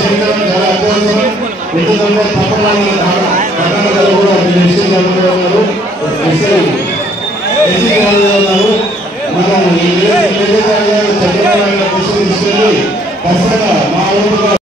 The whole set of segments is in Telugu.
చేయడం చాలా అత్యవసరం. ఎందుకంటే పట్టణాలు కూడా ఎస్సీ ఉన్నారు, ఎస్సీ ఉన్నారు. మనం ఈ చట్టపరమైన కృషి తీసుకెళ్ళి ఖచ్చితంగా మా ఊరిలో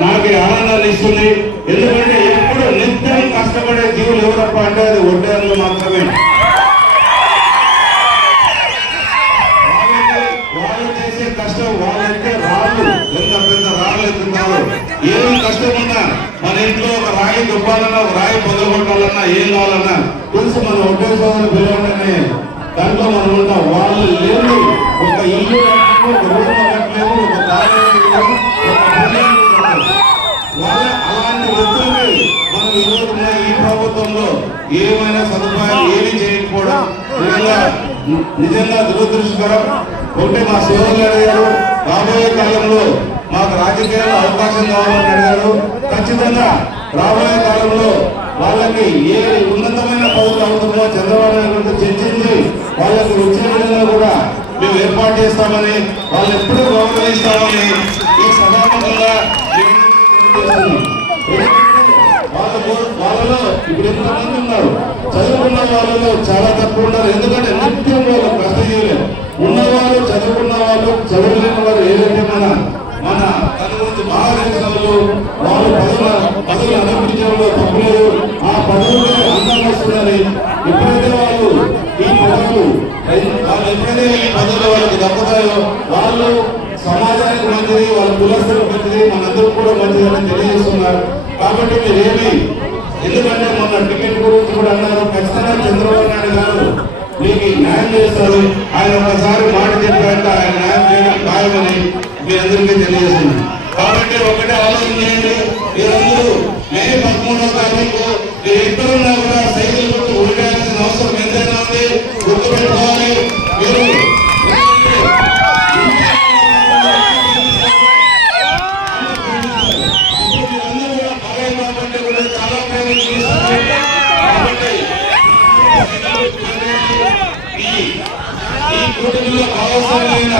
నాకు ఆనందాన్ని ఇస్తుంది. ఎందుకంటే ఎప్పుడు నిత్యం కష్టపడే జీవులు ఎవరప్ప అంటే అది ఒడ్డేళ్ళు మాత్రమే. వాళ్ళు చేసే కష్టం, వాళ్ళంటే రాళ్ళు, ఎంత పెద్ద రాళ్ళు ఎత్తున్నారు. ఏమి కష్టం ఉన్నా మన ఇంట్లో ఒక రాయి దుబ్బాలన్నా, ఒక రాయి పొదగొట్టాలన్నా, ఏం కావాలన్నా తెలుసు మన ఒడ్డే సోదరులు పిలవడనే దాంట్లో మనం ఉంటాం. వాళ్ళు లేని ఒక ఇల్లు ఒక రూమ్ కట్టలేము, ఒక కార్యాలయం, అలాంటి వ్యక్తులకి మనం ఈరోజు ఈ ప్రభుత్వంలో ఏమైనా సదుపాయాలు ఏమీ చేయకపోవడం నిజంగా దురదృష్టకరం. ఒకటి మా సోదరులు అడిగారు, రాబోయే కాలంలో మాకు రాజకీయాల్లో అవకాశం కావాలని అడిగారు. ఖచ్చితంగా రాబోయే కాలంలో వాళ్ళకి ఏ ఉన్నతమైన పదవులు అవుతుందో చంద్రబాబు నాయుడు చర్చించి వాళ్ళకి వచ్చే విధంగా కూడా మేము ఏర్పాటు చేస్తామని, వాళ్ళు ఎప్పుడూ గౌరవిస్తామని ఈ సభాముఖంగా వాళ్ళలో ఇప్పుడు ఎంతమంది ఉన్నారు, చదువుకున్న వాళ్ళలో చాలా తక్కువ ఉన్నారు. ఎందుకంటే నిత్యం వాళ్ళు కష్టం చేయలేదు. ఉన్నవాళ్ళు, చదువుకున్న వాళ్ళు, చదువులేని వారు ఏదైతే మన తన గురించి బాగా తెలిసిన వాళ్ళు పదవులు అనుభవించడంలో తప్పలేదు. ఆ పదవులే అందంగా వస్తుందని ఎప్పుడైతే వాళ్ళు ఈ పదవులు ఎప్పుడైతే ఈ పదవులు వాళ్ళకి దక్కుతాయో వాళ్ళు సమాజానికి మంచిది, వాళ్ళ కులస్తులకు మంచిది, మనందరూ కూడా మంచిది అని తెలియజేస్తున్నారు. కాబట్టి మీరేమి, ఎందుకంటే మొన్న టికెట్ గురించి కూడా అన్నారు, ఖచ్చితంగా చంద్రబాబు నాయుడు గారు మీకు న్యాయం చేస్తారు. ఆయన ఒకసారి మాట చెప్పాక ఆయన న్యాయం చేయడం ఖాయమని మీ అందరికీ తెలియజేస్తున్నారు. కాబట్టి ఒకటే ఆలోచన చేయండి, మీరందరూ మే 13వ తారీఖు మీరు ఎక్కడున్నా కూడా సైకిల్ కొట్టి ఓటేయాల్సిన అవసరం ఎంతైనా ఉంది. గుర్తుపెట్టుకోవాలి. మీరు చాలా ఈ కూటమిలో భాగస్వామ్యమైన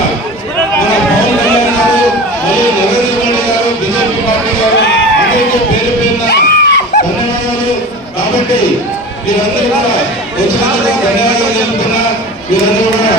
మన పవన్ కళ్యాణ్ గారు మరియు నరేంద్ర మోడీ గారు, బీజేపీ పార్టీ గారు అందరికీ పేరు పేరున ధన్యవాదాలు. కాబట్టి మీరందరూ కూడా వచ్చినందుకు ధన్యవాదాలు చెప్తున్నా. మీరందరూ కూడా